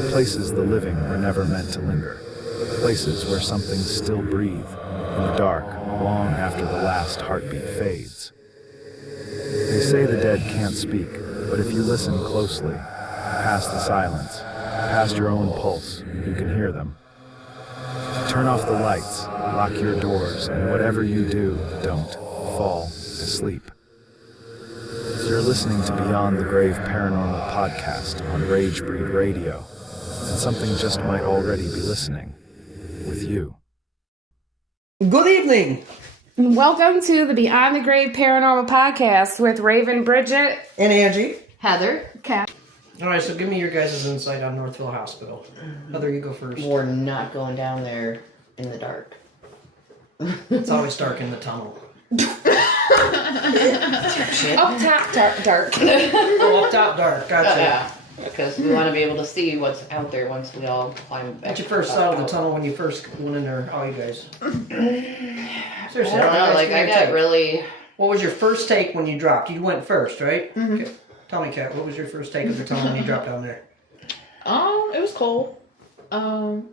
are places the living were never meant to linger. Places where something still breathe in the dark long after the last heartbeat fades. They say the dead can't speak, but if you listen closely, past the silence, past your own pulse, you can hear them. Turn off the lights, lock your doors, and whatever you do, don't fall asleep. You're listening to Beyond the Grave Paranormal Podcast on Ragebreed Radio, and something just might already be listening with you. Good evening! Welcome to the Beyond the Grave Paranormal Podcast with Raven, Bridget, And Angie. Heather. Kat. Alright, so give me your guys' insight on Northville Hospital. Heather, you go first. We're not going down there in the dark. It's always dark in the tunnel. Up top, dark. Oh, up top, dark. Gotcha. Yeah, because we want to be able to see what's out there once we all climb back. What's your first thought of the tunnel when you first went in there? All you guys. Seriously, I don't know, like I got really... What was your first take when you dropped? You went first, right? Mm-hmm. Okay. Tell me, Kat, what was your first take of the tunnel when you dropped down there? It was cold. Dark.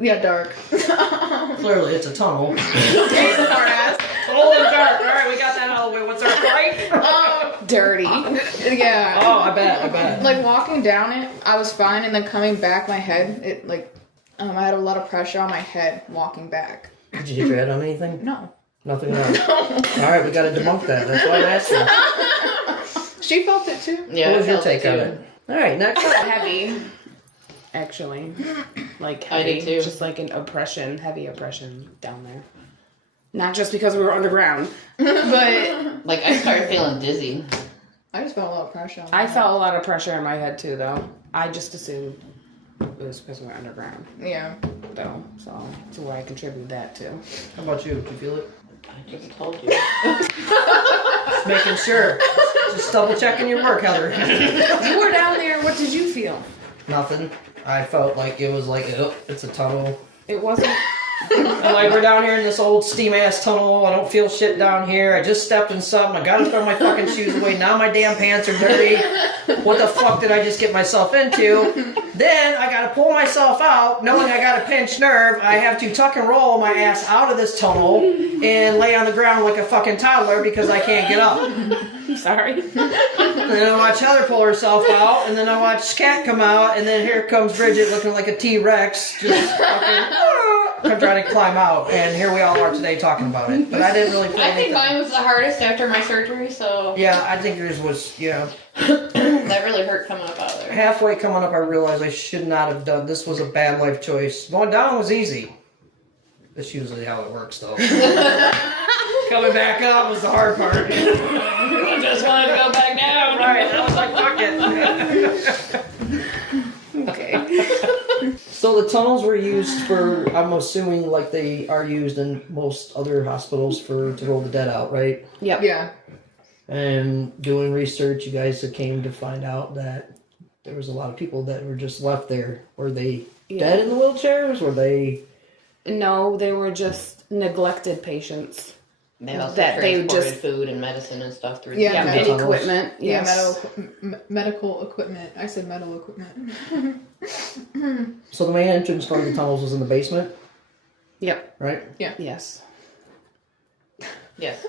Yeah, dark. Clearly, it's a tunnel. Smartass. Cold and dark. Alright, we got that out of the way. What's our fight? Dirty. Yeah. Oh, I bet. Like walking down it, I was fine, and then coming back, my head, I had a lot of pressure on my head walking back. Did you hit your head on anything? No. Nothing at all. Alright, we gotta debunk that. That's why I'm asking. She felt it too. Yeah, What was your I felt take on it? Alright, next up. Heavy. Actually. Like I heavy. did too. Just like an oppression, heavy oppression down there. Not just because we were underground, but Like I started feeling dizzy. I just felt a lot of pressure on my I head. felt a lot of pressure in my head too, though. I just assumed it was because we were underground, Yeah. though. So that's where I contribute that to. How about you? Did you feel it? I just told you. Just making sure. Just double checking your work, Heather. You were down there. What did you feel? Nothing. I felt like it was like, oh, it's a tunnel. It wasn't. I'm like, we're down here in this old steam-ass tunnel. I don't feel shit down here. I just stepped in something. I gotta throw my fucking shoes away. Now my damn pants are dirty. What the fuck did I just get myself into? Then I gotta pull myself out, knowing I got a pinched nerve. I have to tuck and roll my ass out of this tunnel and lay on the ground like a fucking toddler because I can't get up. I'm sorry. And then I watch Heather pull herself out, and then I watch Kat come out, and then here comes Bridget looking like a T-Rex, just fucking trying to climb out. And here we all are today talking about it. But I didn't really feel I think anything. mine was the hardest after my surgery, so Yeah, I think yours was, that really hurt coming up out of there. halfway coming up, I realized I should not have done. This was a bad life choice. Going down was easy. That's usually how it works, though. Coming back up was the hard part. I just wanted to go back down. Right, I was like, fuck it. Okay. So the tunnels were used for, I'm assuming, like they are used in most other hospitals to roll the dead out, right? Yep. Yeah. And doing research, you guys came to find out that there was a lot of people that were just left there. Were they dead in the wheelchairs? Were they... No, they were just neglected patients. They also That they transported just- food and medicine and stuff through Yeah, Yeah, the and tunnels. equipment. Yeah, Yes. medical equipment. I said metal equipment. So the main entrance for the tunnels was in the basement, Yep. right? Yes. Yes.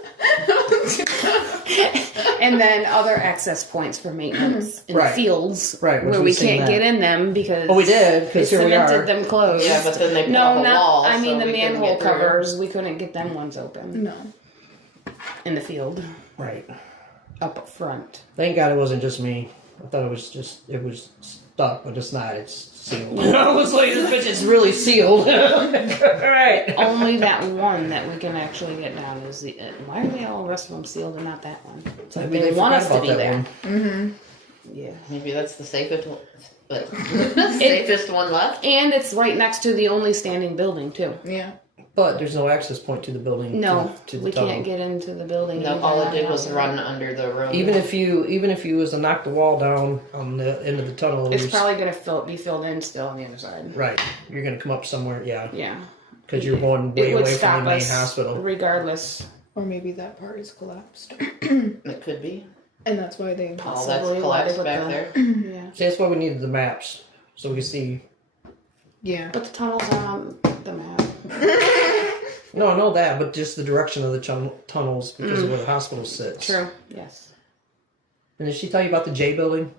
And then other access points for maintenance in Right. the fields, Right, which where we've we seen can't that. get in them because Oh, we did, they because here we are. cemented them closed. Yeah, but then they put up No, a wall. I mean so the we couldn't manhole get through. covers. We couldn't get them ones open No. in the field Right. up front. Thank God it wasn't just me. I thought it was stuck, but it's not. It's sealed. I was like, this bitch is really sealed. Alright. Only that one that we can actually get down is the. Why are they all the rest of them sealed and not that one? It's like Maybe they want forgot us to be that there. one. Mm-hmm. Yeah. Maybe that's the safest one, but safest one left. And it's right next to the only standing building too. Yeah. But there's no access point to the building. No, to the we tunnel. can't get into the building. No, either. all it did was run under the road. Even if you was to knock the wall down on the end of the tunnel, It's you're probably gonna be filled in still on the other side. right. You're gonna come up somewhere, yeah, Yeah. because you're going It way would away from stop the main us hospital. regardless. Or maybe that part is collapsed. it could be. And that's why they. Oh, that's Possibly collapsed why they back put there. Yeah. See, that's why we needed the maps. So we can see. Yeah. But the tunnels are on the map. No, I know that, but just the direction of the tunnels because of where the hospital sits. True. Yes. And did she tell you about the J building?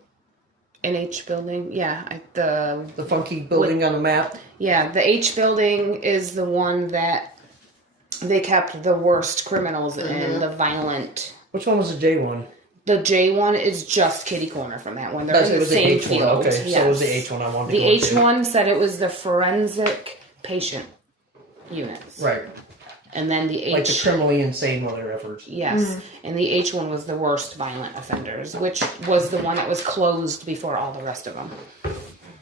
NH building. Yeah. The funky building on the map? Yeah, the H building is the one that they kept the worst criminals in, the violent. Which one was the J one? The J one is just kitty corner from that one. They're in It the was the same H field. one. Okay, Yes. so it was the H one I wanted to The go H into. one said it was the forensic patient units. Right. And then the H... Like the criminally insane one, their efforts. Yes. And the H one was the worst violent offenders, which was the one that was closed before all the rest of them.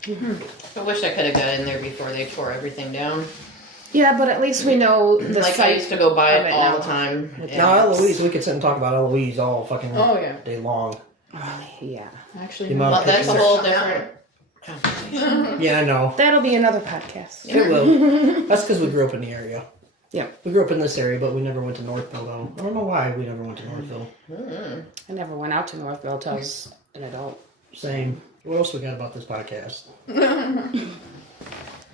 I wish I could have got in there before they tore everything down. Yeah, but at least we know the Like, I site used to go by of it it all now. the time. and- Now, Eloise, we could sit and talk about Eloise all fucking Oh, yeah. day long. Yeah. Actually, The no. amount Well, of that's a pictures. whole different conversation. Yeah, I know. That'll be another podcast. It will. That's because we grew up in the area. Yeah. We grew up in this area, but we never went to Northville, though. I don't know why we never went to Northville. I never went out to Northville till I was an adult. Same. What else we got about this podcast?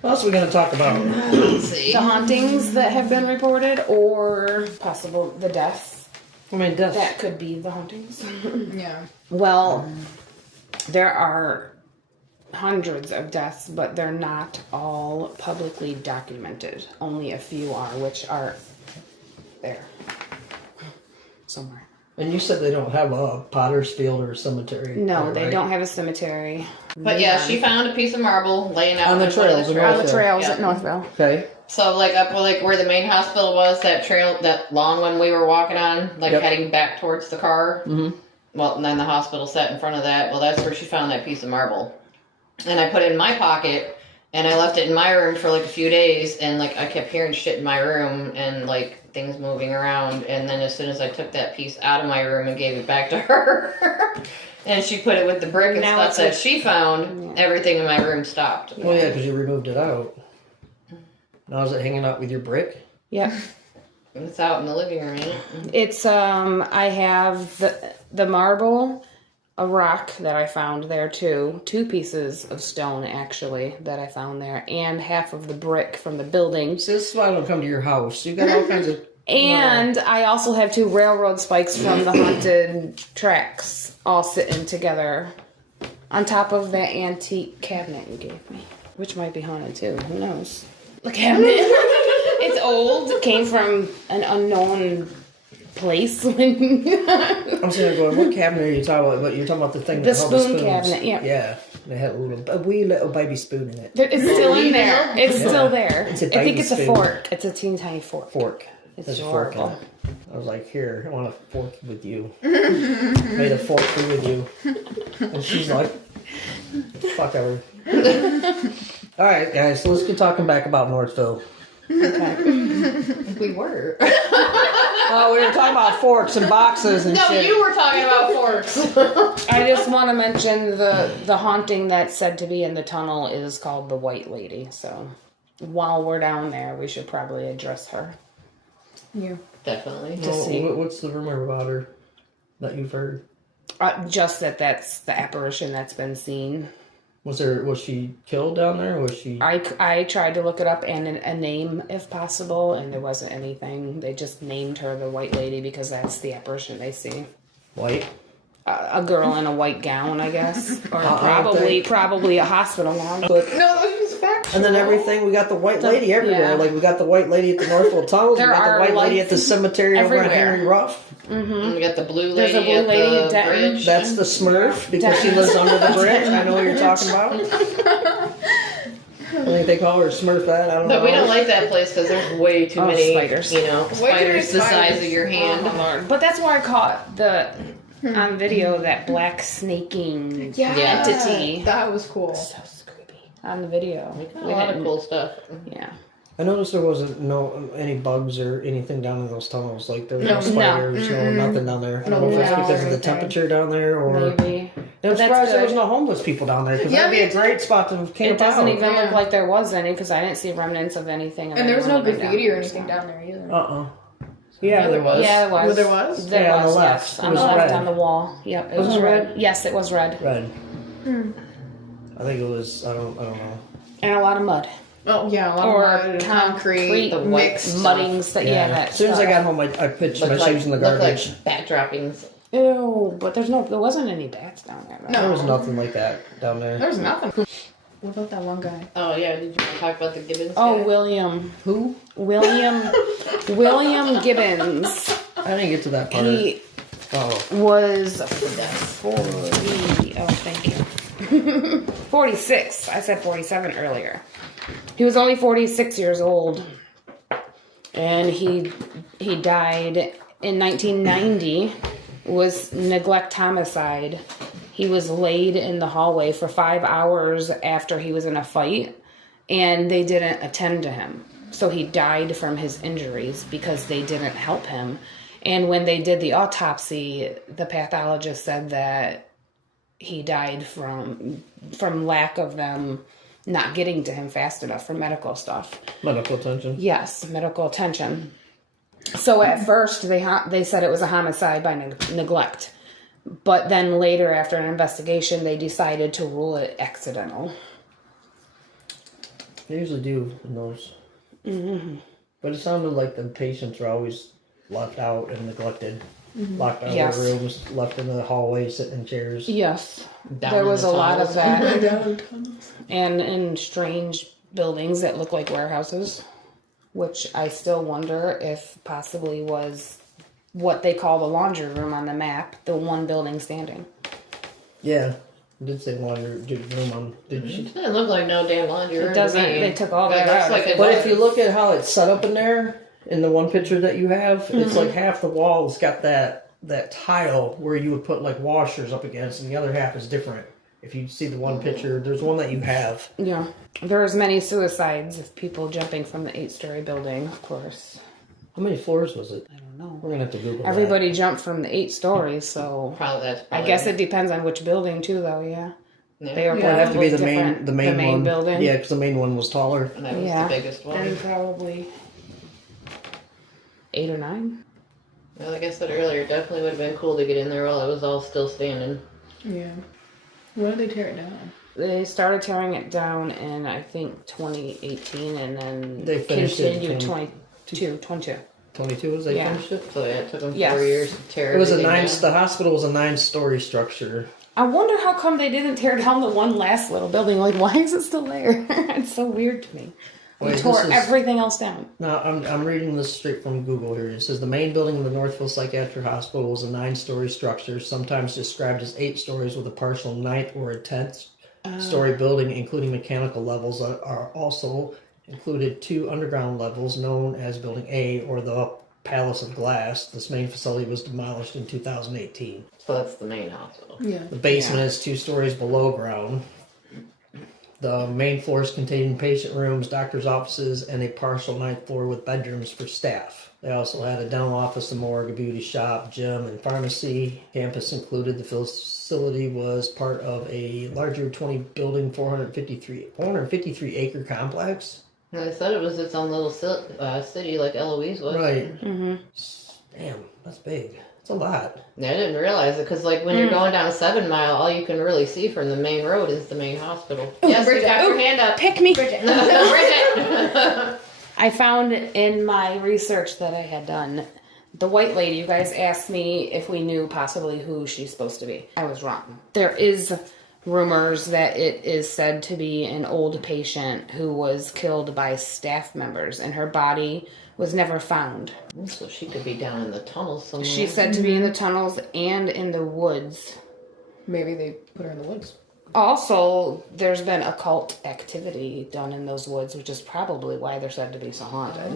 What else are we going to talk about? Let's see. The hauntings that have been reported, or possible the deaths. I mean, death. That could be the hauntings. Yeah. Well, there are hundreds of deaths, but they're not all publicly documented. Only a few are, which are there somewhere. And you said they don't have a Potter's Field or a cemetery. No, they right? don't have a cemetery. But yeah, she found a piece of marble laying out On the in one of trails, On the trails Yeah. at Northville. Okay. So like up like where the main hospital was, that trail, that long one we were walking on, like Yep. heading back towards the car. Mm-hmm. Well, and then the hospital sat in front of that. Well, that's where she found that piece of marble. And I put it in my pocket, and I left it in my room for like a few days, and like I kept hearing shit in my room and like things moving around. And then as soon as I took that piece out of my room and gave it back to her, and she put it with the brick and Now stuff it's that like- she found, everything in my room stopped. Well, yeah, because you removed it out. Now is it hanging out with your brick? Yep. It's out in the living room, ain't it? It's I have the marble, a rock that I found there too, 2 pieces of stone actually that I found there, and half of the brick from the building. See, this is why I don't come to your house. You got all kinds of. And I also have 2 railroad spikes from the haunted tracks all sitting together on top of that antique cabinet you gave me, which might be haunted too. Who knows? The cabinet. It's old. It came from an unknown place. I'm sitting there going, what cabinet are you talking about? But you're talking about the thing The that held the spoon spoons. cabinet, yeah. Yeah. They had a wee little baby spoon in it. It's still in there. It's still there. It's a I think baby it's a spoon. fork. It's a teeny tiny fork. Fork. It's There's a fork in adorable. it. I was like, here, I want a fork with you. Made a fork with you. And she's like, fuck her. Alright, guys, so let's get talking back about Northville. We were. Oh, we were talking about forks and boxes and No, shit. you were talking about forks. I just want to mention the haunting that's said to be in the tunnel is called the White Lady. So while we're down there, we should probably address her. Yeah. Definitely. Well, see. what's the rumor about her that you've heard? Just that's the apparition that's been seen. Was she killed down there? Or was she? I tried to look it up and a name if possible, and there wasn't anything. They just named her the White Lady because that's the apparition they see. White? A girl in a white gown, I guess, or I probably a hospital gown. But, No, that was factual. and then everything, we got the white lady everywhere. yeah. Like, we got the white lady at the Northville Tunnels, we There got the are white lady at the lights cemetery over at everywhere. Henry Ruff. And we got the blue There's lady, a blue lady at at the Denton. bridge. That's the Smurf, because she lives under the bridge. I know what you're talking about. I think they call her Smurfette. I don't know. But we don't like that place because there's way too many spiders. You know, Way too spiders many the size spiders. of your hand. Oh, Lord. But that's why I caught on video that black snaking Yeah. entity. That was cool. So creepy on the video. We got a lot of cool stuff. Yeah. I noticed there wasn't any bugs or anything down in those tunnels. Like, there was no No. spiders, no nothing down there. I don't know if it's No. because of the temperature down there or... Maybe. I'm But that's surprised there was good. no homeless people down there, because Yeah, that'd be me a too. great spot to camp It doesn't out. even look Yeah. like there was any because I didn't see remnants of anything. And there was no anyone living graffiti down or there, anything so. down there either. Uh-uh. Yeah, there was. Yeah, there was. Well, there was? There Yeah, on was, the left. yes. It On was the left, red. on the wall. Yep, it Was was it red. red? Yes, it was red. Red. I think it was, I don't know. And a lot of mud. Oh yeah, a lot Or of mud, concrete, the mixed mudding stuff. Yeah, that As soon as I stuff. got home, I pitched my Looked like, shoes in the looked garbage. like bat droppings. Ew, but there wasn't any bats down there. Though. No. There was nothing like that down there. There's nothing. What about that one guy? Oh yeah, did you want to talk about the Gibbons? Oh, guy? William. Who? William Gibbons. I didn't get to that part. He Oh. was 40. Oh, thank you. 46. I said 47 earlier. He was only 46 years old. And he died in 1990. Was neglect homicide. He was laid in the hallway for 5 hours after he was in a fight, and they didn't attend to him. So he died from his injuries because they didn't help him. And when they did the autopsy, the pathologist said that he died from lack of them not getting to him fast enough for medical stuff. Medical attention. Yes, medical attention. So at first they said it was a homicide by neglect. But then later, after an investigation, they decided to rule it accidental. They usually do in those. Mm-hmm. But it sounded like the patients were always left out and neglected. Locked out Yes. of their rooms, left in the hallway, sitting in chairs. Yes, Down there in was the a lot of tunnels. that. And in strange buildings that look like warehouses, which I still wonder if possibly was what they call the laundry room on the map, the one building standing. Yeah. It did say laundry room on. Did she? It doesn't look like no damn laundry room. It doesn't. to me. They took all It that looks out. like it But does. if you look at how it's set up in there, in the one picture that you have, it's like half the wall's got that tile where you would put like washers up against, and the other half is different. If you see the one picture, there's one that you have. Yeah. There was many suicides of people jumping from the 8-story building, of course. How many floors was it? I don't know. We're gonna have to Google Everybody jumped from the 8 stories, so That's I guess it depends on which building too, though. Yeah, Yeah. they are that. It would have to be probably the different. main one. building. Yeah, because the main one was taller. And that was Yeah. the biggest one. And probably 8 or 9. Well, like I said earlier, it definitely would have been cool to get in there while it was all still standing. Yeah. When did they tear it down? They started tearing it down in I think 2018, and then They finished it in continued 22. 22 was they Yeah. finished it. So yeah, it took them Yes. 4 years to tear It was a everything 9. down. The hospital was a 9-story structure. I wonder how come they didn't tear down the one last little building. Like, why is it still there? It's so weird to me. They Wait, tore this is- everything else down. Now, I'm reading this straight from Google here. It says the main building of the Northville Psychiatric Hospital was a 9-story structure, sometimes described as 8 stories with a partial 9th or a 10th story building, including mechanical levels that are also included 2 underground levels known as Building A or the Palace of Glass. This main facility was demolished in 2018. So that's the main hospital. Yeah. The basement is 2 stories below ground. The main floors containing patient rooms, doctor's offices, and a partial 9th floor with bedrooms for staff. They also had a dental office, a morgue, a beauty shop, gym, and pharmacy. Campus included. The facility was part of a larger 20-building, 453 acre complex. And they said it was its own little city like Eloise was. Right. Mm-hmm. Damn, that's big. It's a lot. Yeah, I didn't realize it because, like, when you're going down 7 Mile, all you can really see from the main road is the main hospital. Yes, you got your hand up. Pick me. Bridget. I found in my research that I had done, the white lady, you guys asked me if we knew possibly who she's supposed to be. I was wrong. There is rumors that it is said to be an old patient who was killed by staff members, and her body was never found. So she could be down in the tunnels somewhere. She's said to be in the tunnels and in the woods. Maybe they put her in the woods. Also, there's been occult activity done in those woods, which is probably why they're said to be so haunted.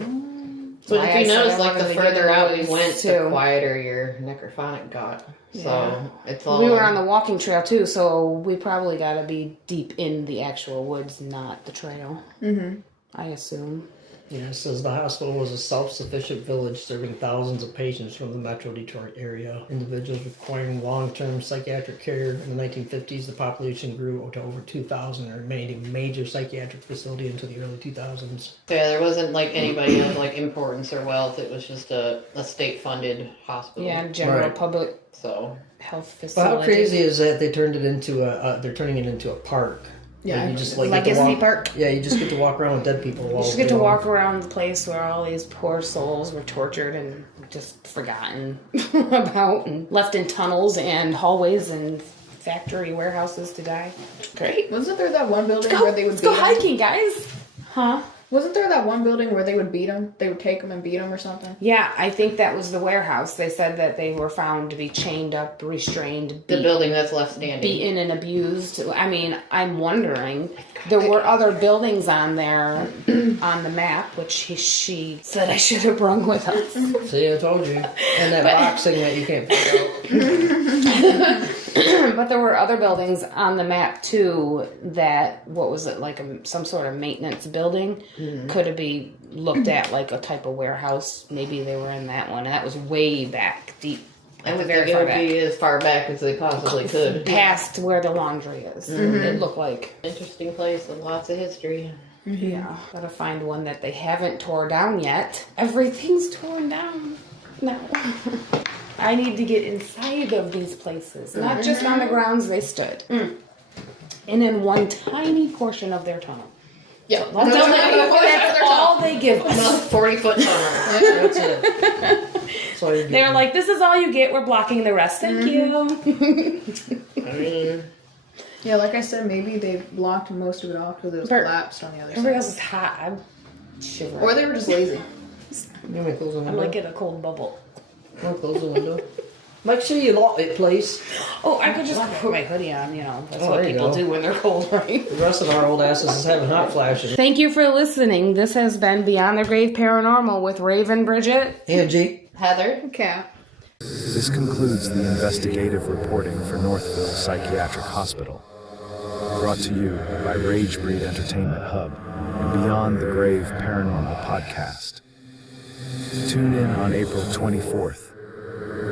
But Why if I you said notice, I like, wanted the to get further in the out we woods, went, too. the quieter your necrophonic got. So it's all. We were on the walking trail too, so we probably got to be deep in the actual woods, not the trail. Mm-hmm. I assume. Yeah, it says the hospital was a self-sufficient village serving thousands of patients from the Metro Detroit area. Individuals requiring long-term psychiatric care. In the 1950s, the population grew to over 2,000 and remained a major psychiatric facility into the early 2000s. Yeah, there wasn't like anybody of like importance or wealth. It was just a state-funded hospital. Yeah, general Right. public So, health But facility. how crazy is that they turned it into they're turning it into a park. Yeah, Like, you just like get to Disney walk- Park? Yeah, you just get to walk around with dead people. You just get to walk around the place where all these poor souls were tortured and just forgotten about and left in tunnels and hallways and factory warehouses to die. Great. Wasn't there that one building Go, where they would let's beat go them? hiking, guys. Huh? Wasn't there that one building where they would beat them? They would take them and beat them or something? Yeah, I think that was the warehouse. They said that they were found to be chained up, restrained, the building that's left standing. beaten and abused. I mean, I'm wondering. There were other buildings on there on the map, which she said I should have brung with us. See, I told you. And that boxing that you can't figure out. But there were other buildings on the map too that, what was it, like some sort of maintenance building? Could it be looked at like a type of warehouse? Maybe they were in that one. And that was way back, deep. I would very think it far would back. be as far back as they possibly could. Past where the laundry is. It looked like. Interesting place with lots of history. Yeah. Gotta find one that they haven't tore down yet. Everything's torn down now. I need to get inside of these places, not just on the grounds they stood. And in one tiny portion of their tunnel. Yeah. That's all they give us. Well, 40-foot tunnel. That's it. That's all you're getting. They're like, this is all you get. We're blocking the rest. Thank you. I mean, Yeah, like I said, maybe they blocked most of it off because it was Bert, collapsed on the other Everybody side. else is hot. I'm shivering. Or they were just lazy. You want me to close the I'm window? like in a cold bubble. Want to close the window? Make sure you lock it, please. Oh, I could just put my hoodie on, That's Oh, what there you people go. do when they're cold, right? The rest of our old asses is having hot flashes. Thank you for listening. This has been Beyond the Grave Paranormal with Raven Bridget. Angie. Heather. Cat. This concludes the investigative reporting for Northville Psychiatric Hospital. Brought to you by Ragebreed Entertainment Hub and Beyond the Grave Paranormal Podcast. Tune in on April 24th,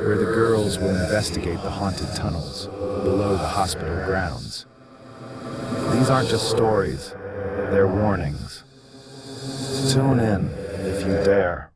where the girls will investigate the haunted tunnels below the hospital grounds. These aren't just stories, they're warnings. Tune in if you dare.